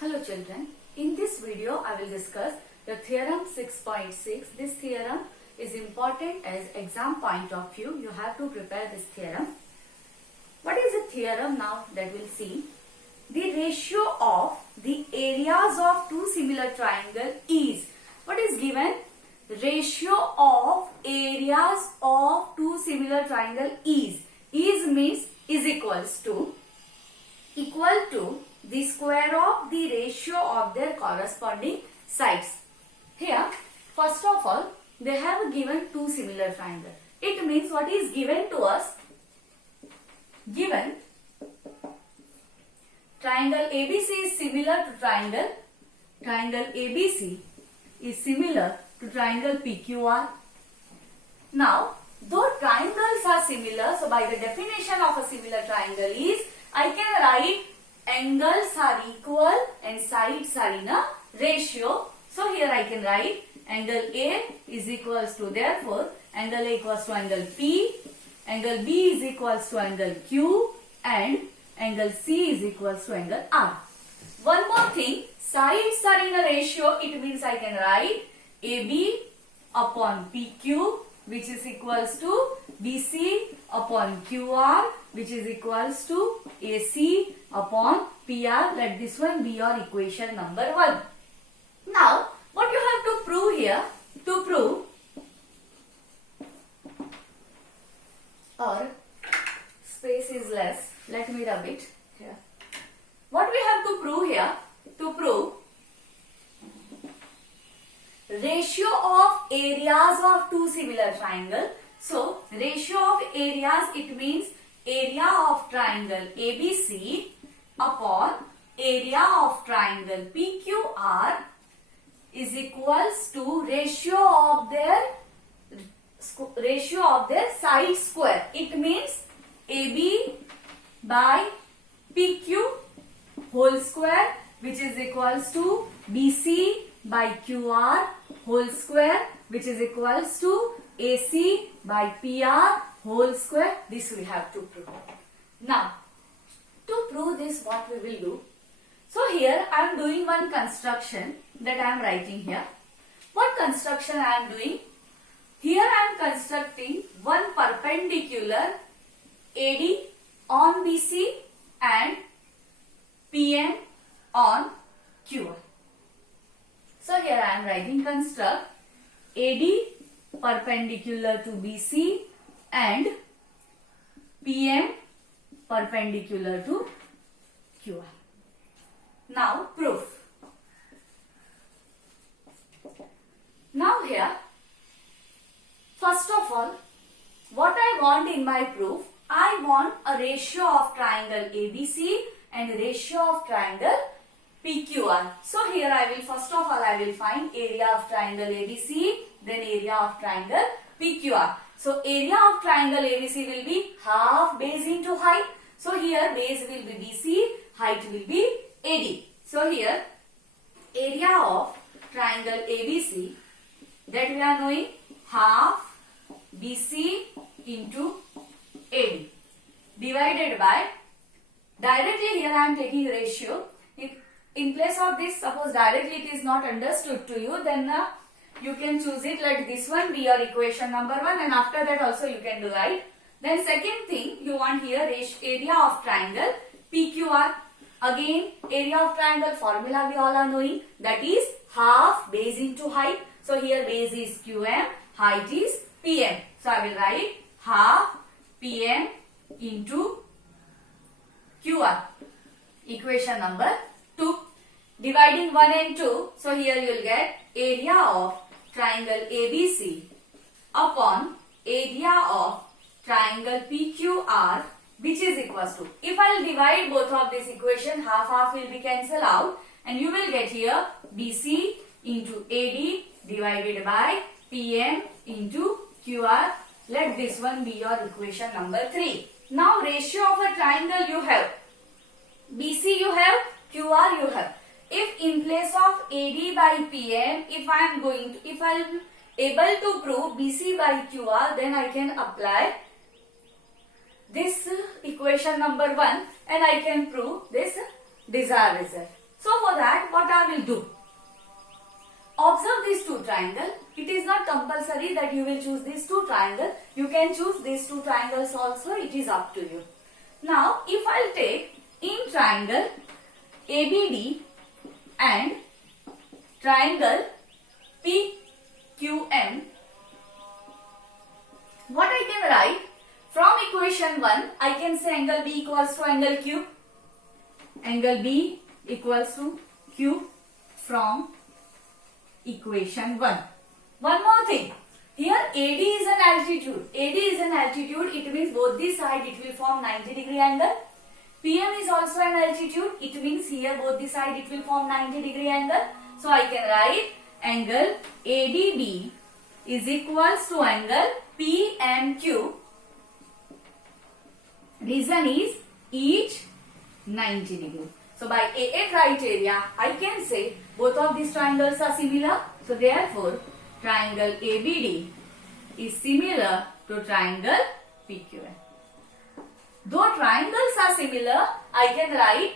Hello children, in this video I will discuss the theorem 6.6. This theorem is important as exam point of view. You have to prepare this theorem. What is the theorem now that we'll see? The ratio of the areas of two similar triangles is, what is given? Ratio of areas of two similar triangles is means is equal to the square of the ratio of their corresponding sides. Here, first of all, they have given two similar triangles. It means what is given to us? Given triangle ABC is similar to triangle ABC is similar to triangle PQR. Now, though triangles are similar, so by the definition of a similar triangle is, I can write angles are equal and sides are in a ratio. So here I can write angle A is equals to, therefore angle A equals to angle P, angle B is equals to angle Q, and angle C is equals to angle R. One more thing, sides are in a ratio, it means I can write AB upon PQ, which is equals to BC upon QR, which is equals to AC upon PR. Let this one be your equation number 1. Now, what you have to prove here? To prove, or space is less, let me rub it here. What we have to prove here? To prove ratio of areas of two similar triangles. So, ratio of areas, it means area of triangle ABC upon area of triangle PQR is equals to ratio of their side square. It means AB by PQ whole square, which is equals to BC by QR whole square, which is equals to AC by PR whole square. This we have to prove. Now, to prove this, what we will do? So here I am doing one construction that I am writing here. What construction I am doing? Here I am constructing one perpendicular AD on BC and PM on QR. So here I am writing construct AD perpendicular to BC and PM perpendicular to QR. Now proof. Now here, first of all, what I want in my proof, I want a ratio of triangle ABC and ratio of triangle PQR. So here I will, first of all, I will find area of triangle ABC, then area of triangle PQR. So area of triangle ABC will be half base into height. So here base will be BC, height will be AD. So here area of triangle ABC, that we are knowing, half BC into AD divided by, directly here I am taking ratio. In place of this, suppose directly it is not understood to you, then you can choose it. Let this one be your equation number 1, and after that also you can do right. Then second thing, you want here area of triangle PQR. Again, area of triangle formula we all are knowing, that is half base into height. So here base is QM, height is PM. So I will write half PM into QR. Equation number 2. Dividing 1 and 2, so here you will get area of triangle ABC upon area of triangle PQR, which is equals to, if I will divide both of this equation, half will be cancelled out, and you will get here BC into AD divided by PM into QR. Let this one be your equation number 3. Now ratio of a triangle you have, BC you have, QR you have. If in place of AD by PM, if I am able to prove BC by QR, then I can apply this equation number 1 and I can prove this desired result. So for that, what I will do? Observe these two triangles. It is not compulsory that you will choose these two triangles. You can choose these two triangles also. It is up to you. Now, if I'll take in triangle ABD and triangle PQM, what I can write? From equation 1, I can say angle B equals to angle Q. Angle B equals to Q from equation 1. One more thing. Here AD is an altitude. AD is an altitude. It means both the side it will form 90 degree angle. PM is also an altitude. It means here both the side it will form 90 degree angle. So I can write angle ADB is equals to angle PMQ. Reason is each 90 degree. So by AA criteria, I can say both of these triangles are similar. So therefore, triangle ABD is similar to triangle PQM. Though triangles are similar, I can write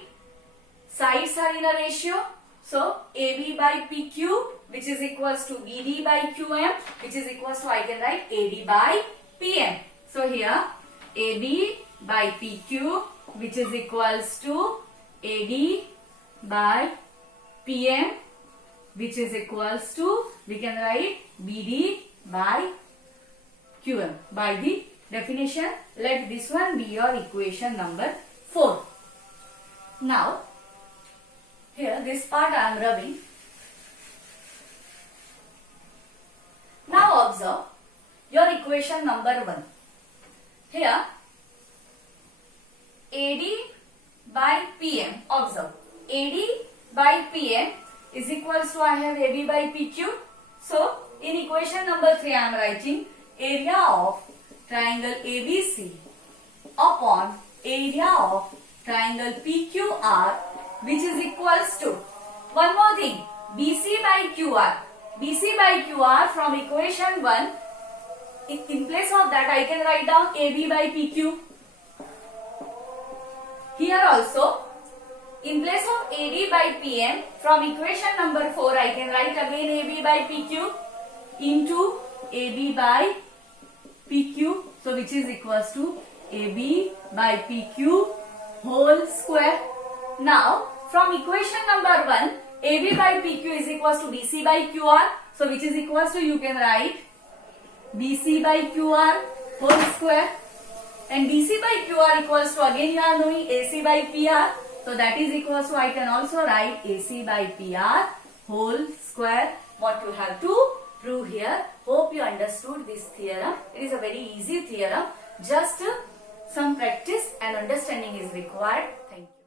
sides are in a ratio. So AB by PQ, which is equals to BD by QM, which is equals to, I can write AD by PM. So here AB by PQ, which is equals to AD by PM, which is equals to, we can write BD by QM. By the definition, let this one be your equation number 4. Now, here this part I am rubbing. Now observe your equation number 1. Here AD by PM, observe, AD by PM is equals to, I have AB by PQ. So, in equation number 3 I am writing area of triangle ABC upon area of triangle PQR, which is equals to, one more thing, BC by QR. BC by QR from equation 1, in place of that I can write down AB by PQ. Here also, in place of AD by PM, from equation number 4, I can write again AB by PQ into AB by PQ. So, which is equals to AB by PQ whole square. Now, from equation number 1, AB by PQ is equals to BC by QR. So, which is equals to, you can write BC by QR whole square. And BC by QR equals to, again you are knowing AC by PR. So that is equals to, I can also write AC by PR whole square. What you have to prove here. Hope you understood this theorem. It is a very easy theorem. Just some practice and understanding is required. Thank you.